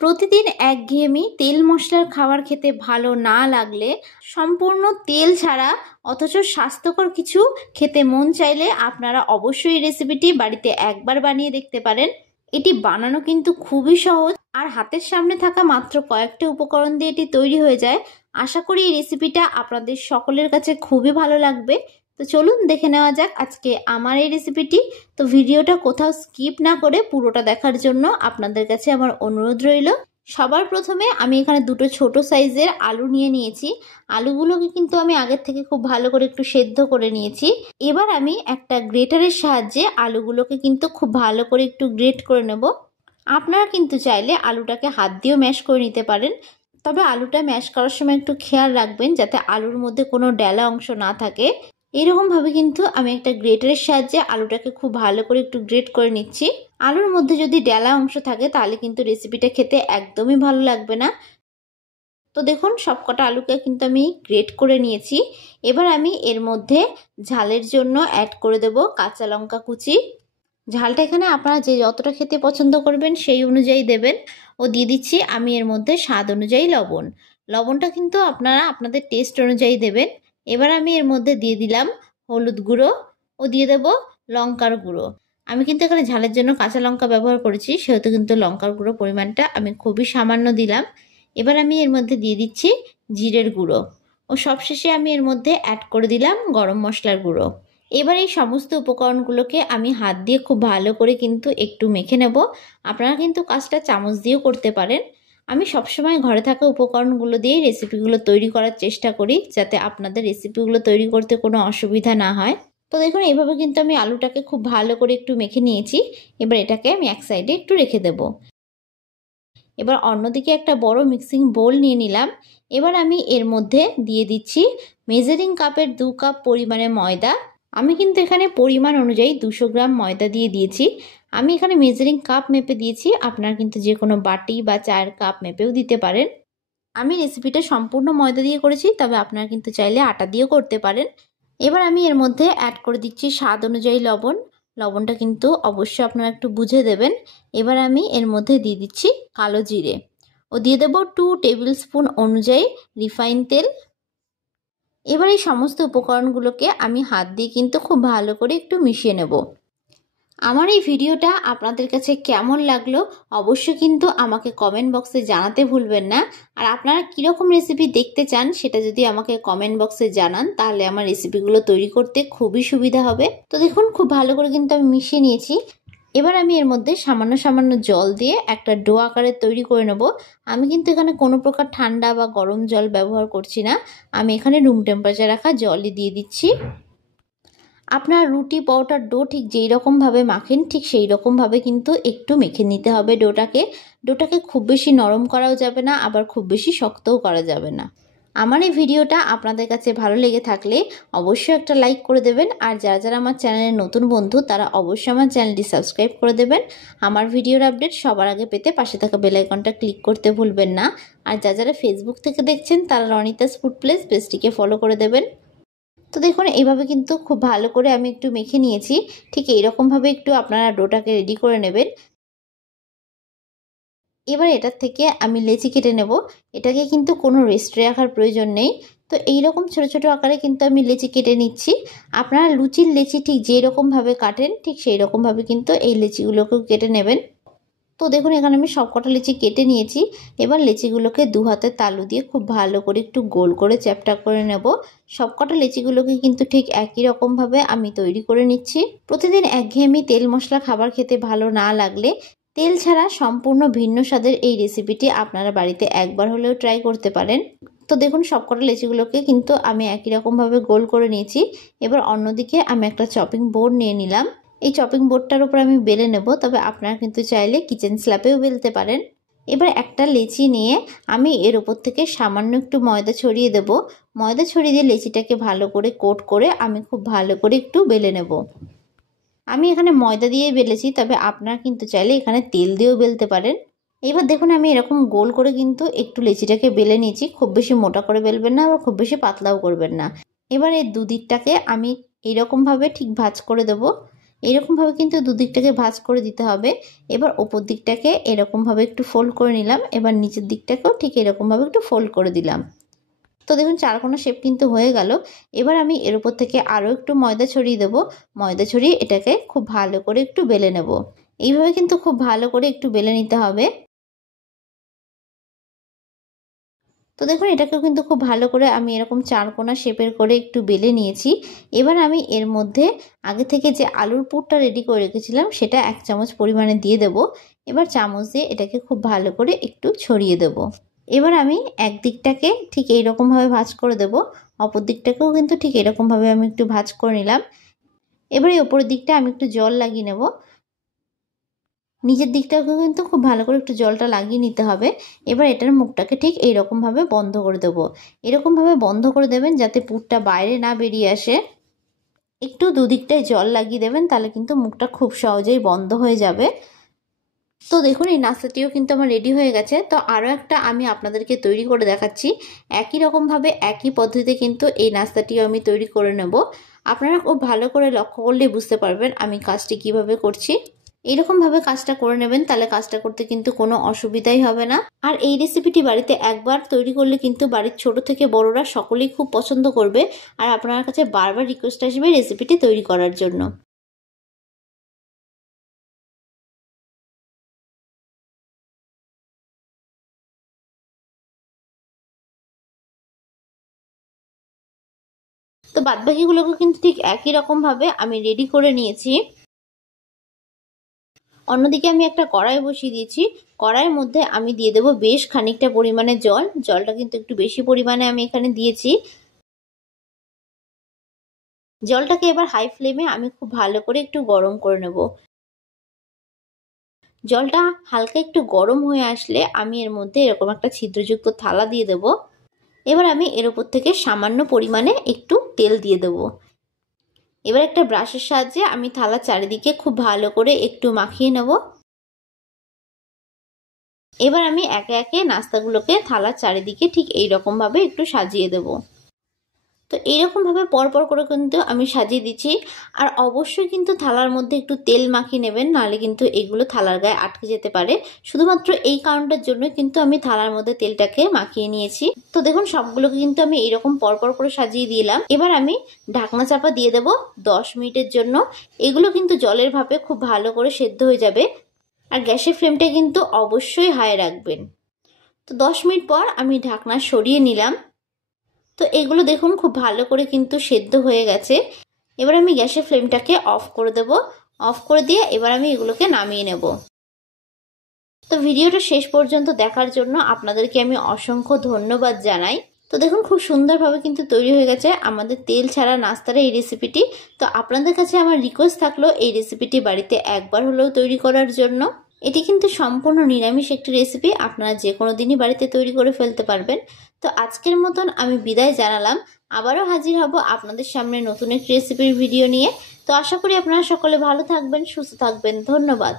প্রতিদিন একঘেয়েমি তেল মশলার খাবার খেতে ভালো না লাগলে, সম্পূর্ণ তেল ছাড়া অথচ স্বাস্থ্যকর কিছু খেতে মন চাইলে আপনারা অবশ্যই এই রেসিপিটি বাড়িতে একবার বানিয়ে দেখতে পারেন। এটি বানানো কিন্তু খুবই সহজ আর হাতের সামনে থাকা মাত্র কয়েকটা উপকরণ দিয়ে এটি তৈরি হয়ে যায়। আশা করি এই রেসিপিটা আপনাদের সকলের কাছে খুবই ভালো লাগবে। তো চলুন দেখে নেওয়া যাক আজকে আমার এই রেসিপিটি। তো ভিডিওটা কোথাও স্কিপ না করে পুরোটা দেখার জন্য আপনাদের কাছে আমার অনুরোধ রইল। সবার প্রথমে আমি এখানে দুটো ছোট সাইজের আলু নিয়ে নিয়েছি। আলুগুলোকে কিন্তু আমি আগের থেকে খুব ভালো করে একটু সেদ্ধ করে নিয়েছি। এবার আমি একটা গ্রেটারের সাহায্যে আলুগুলোকে কিন্তু খুব ভালো করে একটু গ্রেট করে নেব। আপনারা কিন্তু চাইলে আলুটাকে হাত দিয়েও ম্যাশ করে নিতে পারেন, তবে আলুটা ম্যাশ করার সময় একটু খেয়াল রাখবেন যাতে আলুর মধ্যে কোনো ডেলা অংশ না থাকে। এরকমভাবে কিন্তু আমি একটা গ্রেটারের সাহায্যে আলুটাকে খুব ভালো করে একটু গ্রেট করে নিচ্ছি। আলুর মধ্যে যদি ডেলা অংশ থাকে তাহলে কিন্তু রেসিপিটা খেতে একদমই ভালো লাগবে না। তো দেখুন সবকটা আলুকে কিন্তু আমি গ্রেট করে নিয়েছি। এবার আমি এর মধ্যে ঝালের জন্য অ্যাড করে দেব কাঁচা লঙ্কা কুচি। ঝালটা এখানে আপনারা যে যতটা খেতে পছন্দ করবেন সেই অনুযায়ী দেবেন। ও দিয়ে দিচ্ছি আমি এর মধ্যে স্বাদ অনুযায়ী লবণ। লবণটা কিন্তু আপনারা আপনাদের টেস্ট অনুযায়ী দেবেন। এবার আমি এর মধ্যে দিয়ে দিলাম হলুদ গুঁড়ো ও দিয়ে দেব লঙ্কার গুঁড়ো। আমি কিন্তু এখানে ঝালের জন্য কাঁচা লঙ্কা ব্যবহার করেছি, সেহেতু কিন্তু লঙ্কার গুঁড়ো পরিমাণটা আমি খুবই সামান্য দিলাম। এবার আমি এর মধ্যে দিয়ে দিচ্ছি জিরের গুঁড়ো ও সবশেষে আমি এর মধ্যে অ্যাড করে দিলাম গরম মশলার গুঁড়ো। এবার এই সমস্ত উপকরণগুলোকে আমি হাত দিয়ে খুব ভালো করে কিন্তু একটু মেখে নেব। আপনারা কিন্তু কাজটা চামচ দিয়েও করতে পারেন। আমি সবসময় ঘরে থাকা উপকরণগুলো দিয়েই রেসিপিগুলো তৈরি করার চেষ্টা করি, যাতে আপনাদের রেসিপিগুলো তৈরি করতে কোনো অসুবিধা না হয়। তো দেখুন এইভাবে কিন্তু আমি আলুটাকে খুব ভালো করে একটু মেখে নিয়েছি। এবার এটাকে আমি এক সাইডে একটু রেখে দেব। এবার অন্যদিকে একটা বড় মিক্সিং বোল নিয়ে নিলাম। এবার আমি এর মধ্যে দিয়ে দিচ্ছি মেজারিং কাপের 2 কাপ পরিমাণে ময়দা। আমি কিন্তু এখানে পরিমাণ অনুযায়ী 200 গ্রাম ময়দা দিয়ে দিয়েছি। আমি এখানে মেজারিং কাপ মেপে দিয়েছি, আপনারা কিন্তু যে কোনো বাটি বা চায়ের কাপ মেপেও দিতে পারেন। আমি রেসিপিটা সম্পূর্ণ ময়দা দিয়ে করেছি, তবে আপনারা কিন্তু চাইলে আটা দিয়েও করতে পারেন। এবার আমি এর মধ্যে অ্যাড করে দিচ্ছি স্বাদ অনুযায়ী লবণ। লবণটা কিন্তু অবশ্যই আপনারা একটু বুঝে দেবেন। এবার আমি এর মধ্যে দিয়ে দিচ্ছি কালো জিরে ও দিয়ে দেব 2 টেবিল স্পুন অনুযায়ী রিফাইন তেল। এবার এই সমস্ত উপকরণগুলোকে আমি হাত দিয়ে কিন্তু খুব ভালো করে একটু মিশিয়ে নেব। আমার এই ভিডিওটা আপনাদের কাছে কেমন লাগলো অবশ্যই কিন্তু আমাকে কমেন্ট বক্সে জানাতে ভুলবেন না। আর আপনারা কীরকম রেসিপি দেখতে চান সেটা যদি আমাকে কমেন্ট বক্সে জানান তাহলে আমার রেসিপিগুলো তৈরি করতে খুবই সুবিধা হবে। তো দেখুন খুব ভালো করে কিন্তু আমি মিশিয়ে নিয়েছি। এবার আমি এর মধ্যে সামান্য সামান্য জল দিয়ে একটা ডো আকারে তৈরি করে নেব। আমি কিন্তু এখানে কোনো প্রকার ঠান্ডা বা গরম জল ব্যবহার করছি না, আমি এখানে রুম টেম্পারেচার রাখা জলই দিয়ে দিচ্ছি। আপনার রুটি পরোটার ডো ঠিক যেই রকমভাবে মাখেন ঠিক সেই রকমভাবে কিন্তু একটু মেখে নিতে হবে ডোটাকে খুব বেশি নরম করাও যাবে না, আবার খুব বেশি শক্তও করা যাবে না। আমার এই ভিডিওটা আপনাদের কাছে ভালো লেগে থাকলে অবশ্যই একটা লাইক করে দেবেন। আর যারা যারা আমার চ্যানেলের নতুন বন্ধু তারা অবশ্যই আমার চ্যানেলটি সাবস্ক্রাইব করে দেবেন। আমার ভিডিওর আপডেট সবার আগে পেতে পাশে থাকা বেল আইকনটা ক্লিক করতে ভুলবেন না। আর যারা যারা ফেসবুক থেকে দেখছেন তারা রনিতাস ফুড প্লেস পেজটিকে ফলো করে দেবেন। তো দেখুন এইভাবে কিন্তু খুব ভালো করে আমি একটু মেখে নিয়েছি। ঠিক এইরকমভাবে একটু আপনারা ডোটাকে রেডি করে নেবেন। এবার এটার থেকে আমি লেচি কেটে নেব। এটাকে কিন্তু কোনো রেস্টে রাখার প্রয়োজন নেই। তো এইরকম ছোট ছোট আকারে কিন্তু আমি লেচি কেটে নিচ্ছি। আপনারা লুচির লেচি ঠিক যেই রকমভাবে কাটেন ঠিক সেই রকমভাবে কিন্তু এই লেচিগুলোকেও কেটে নেবেন। তো দেখুন এখানে আমি সবকটা লিচি কেটে নিয়েছি। এবার লিচিগুলোকে দু হাতের তালু দিয়ে খুব ভালো করে একটু গোল করে চ্যাপটা করে নেব। সবকটা লিচিগুলোকে কিন্তু ঠিক একই রকমভাবে আমি তৈরি করে নিচ্ছি। প্রতিদিন একঘেয়েমি তেল মশলা খাবার খেতে ভালো না লাগলে তেল ছাড়া সম্পূর্ণ ভিন্ন স্বাদের এই রেসিপিটি আপনারা বাড়িতে একবার হলেও ট্রাই করতে পারেন। তো দেখুন সবকটা লিচিগুলোকে কিন্তু আমি একই রকমভাবে গোল করে নিয়েছি। এবার অন্যদিকে আমি একটা চপিং বোর্ড নিয়ে নিলাম। এই চপিং বোর্ডটার উপর আমি বেলে নেব, তবে আপনারা কিন্তু চাইলে কিচেন স্ল্যাপেও বেলতে পারেন। এবার একটা লেচি নিয়ে আমি এর উপর থেকে সামান্য একটু ময়দা ছড়িয়ে দেব। ময়দা ছড়িয়ে দিয়ে লেচিটাকে ভালো করে কোট করে আমি খুব ভালো করে একটু বেলে নেব। আমি এখানে ময়দা দিয়ে বেলেছি, তবে আপনারা কিন্তু চাইলে এখানে তেল দিয়েও বেলতে পারেন। এবার দেখুন আমি এরকম গোল করে কিন্তু একটু লেচিটাকে বেলে নিয়েছি। খুব বেশি মোটা করে বেলবেন না, আবার খুব বেশি পাতলাও করবেন না। এবার এই দুদিকটাকে আমি এইরকমভাবে ঠিক ভাঁজ করে দেবো। এইরকমভাবে কিন্তু দুদিকটাকে ভাঁজ করে দিতে হবে। এবার ওপর দিকটাকে এরকমভাবে একটু ফোল্ড করে নিলাম, এবার নিচের দিকটাকেও ঠিক এরকমভাবে একটু ফোল্ড করে দিলাম। তো দেখুন চারকোনা শেপ কিন্তু হয়ে গেল। এবার আমি এর উপর থেকে আরও একটু ময়দা ছড়িয়ে দেবো। ময়দা ছড়িয়ে এটাকে খুব ভালো করে একটু বেলে নেব। এইভাবে কিন্তু খুব ভালো করে একটু বেলে নিতে হবে। তো দেখুন এটাকেও কিন্তু খুব ভালো করে আমি এরকম চারকোনা শেপের করে একটু বেলে নিয়েছি। এবার আমি এর মধ্যে আগে থেকে যে আলুর পুরটা রেডি করে রেখেছিলাম সেটা 1 চামচ পরিমাণে দিয়ে দেব। এবার চামচ দিয়ে এটাকে খুব ভালো করে একটু ছড়িয়ে দেব। এবার আমি একদিকটাকে ঠিক এইরকমভাবে ভাঁজ করে দেব, অপর দিকটাকেও কিন্তু ঠিক এরকমভাবে আমি একটু ভাঁজ করে নিলাম। এবার এই ওপরের দিকটা আমি একটু জল লাগিয়ে নেব। নিচের দিকটাকেও কিন্তু খুব ভালো করে একটু জলটা লাগিয়ে নিতে হবে। এবার এটার মুখটাকে ঠিক এইরকমভাবে বন্ধ করে দেবো। এরকমভাবে বন্ধ করে দেবেন যাতে পুরটা বাইরে না বেরিয়ে আসে। একটু দুদিকটায় জল লাগিয়ে দেবেন, তাহলে কিন্তু মুখটা খুব সহজেই বন্ধ হয়ে যাবে। তো দেখুন এই নাস্তাটিও কিন্তু আমার রেডি হয়ে গেছে। তো আরও একটা আমি আপনাদেরকে তৈরি করে দেখাচ্ছি। একই রকমভাবে একই পদ্ধতিতে কিন্তু এই নাস্তাটিও আমি তৈরি করে নেব। আপনারা খুব ভালো করে লক্ষ্য করলেই বুঝতে পারবেন আমি কাজটি কিভাবে করছি। এইরকমভাবে কাজটা করে নেবেন, তাহলে কাজটা করতে কিন্তু কোনো অসুবিধাই হবে না। আর এই রেসিপিটি বাড়িতে একবার তৈরি করলে কিন্তু বাড়ির ছোট থেকে বড়রা সকলেই খুব পছন্দ করবে, আর আপনার কাছে বারবার রিকোয়েস্ট আসবে রেসিপিটি তৈরি করার জন্য। তো বাদবাকিগুলোকে কিন্তু ঠিক একই রকমভাবে আমি রেডি করে নিয়েছি। অন্যদিকে আমি একটা কড়াই বসিয়ে দিয়েছি। কড়াইয়ের মধ্যে আমি দিয়ে দেবো বেশ খানিকটা পরিমাণে জল। জলটা কিন্তু একটু বেশি পরিমাণে আমি এখানে দিয়েছি। জলটাকে এবার হাই ফ্লেমে আমি খুব ভালো করে একটু গরম করে নেব। জলটা হালকা একটু গরম হয়ে আসলে আমি এর মধ্যে এরকম একটা ছিদ্রযুক্ত থালা দিয়ে দেব। এবার আমি এর উপর থেকে সামান্য পরিমাণে একটু তেল দিয়ে দেব। এবার একটা ব্রাশের সাহায্যে আমি থালার চারিদিকে খুব ভালো করে একটু মাখিয়ে নেব। এবার আমি একে একে নাস্তাগুলোকে থালার চারিদিকে ঠিক এইরকমভাবে একটু সাজিয়ে দেব। তো এইরকমভাবে পরপর করে কিন্তু আমি সাজিয়ে দিচ্ছি। আর অবশ্যই কিন্তু থালার মধ্যে একটু তেল মাখিয়ে নেবেন, নাহলে কিন্তু এগুলো থালার গায়ে আটকে যেতে পারে। শুধুমাত্র এই কারণটার জন্য কিন্তু আমি থালার মধ্যে তেলটাকে মাখিয়ে নিয়েছি। তো দেখুন সবগুলোকে কিন্তু আমি এইরকম পরপর করে সাজিয়ে দিলাম। এবার আমি ঢাকনা চাপা দিয়ে দেব 10 মিনিটের জন্য। এগুলো কিন্তু জলের ভাপে খুব ভালো করে সেদ্ধ হয়ে যাবে। আর গ্যাসের ফ্লেমটা কিন্তু অবশ্যই হাই রাখবেন। তো 10 মিনিট পর আমি ঢাকনা সরিয়ে নিলাম। তো এগুলো দেখুন খুব ভালো করে কিন্তু সেদ্ধ হয়ে গেছে। এবার আমি গ্যাসের ফ্লেমটাকে অফ করে দেব। অফ করে দিয়ে এবার আমি এগুলোকে নামিয়ে নেব। তো ভিডিওটা শেষ পর্যন্ত দেখার জন্য আপনাদেরকে আমি অসংখ্য ধন্যবাদ জানাই। তো দেখুন খুব সুন্দরভাবে কিন্তু তৈরি হয়ে গেছে আমাদের তেল ছাড়া নাস্তার এই রেসিপিটি। তো আপনাদের কাছে আমার রিকোয়েস্ট থাকলো এই রেসিপিটি বাড়িতে একবার হলেও তৈরি করার জন্য। এটি কিন্তু সম্পূর্ণ নিরামিষ একটি রেসিপি, আপনারা যে কোনো দিনই বাড়িতে তৈরি করে ফেলতে পারবেন। তো আজকের মতন আমি বিদায় জানালাম। আবারও হাজির হব আপনাদের সামনে নতুন একটি রেসিপির ভিডিও নিয়ে। তো আশা করি আপনারা সকলে ভালো থাকবেন, সুস্থ থাকবেন। ধন্যবাদ।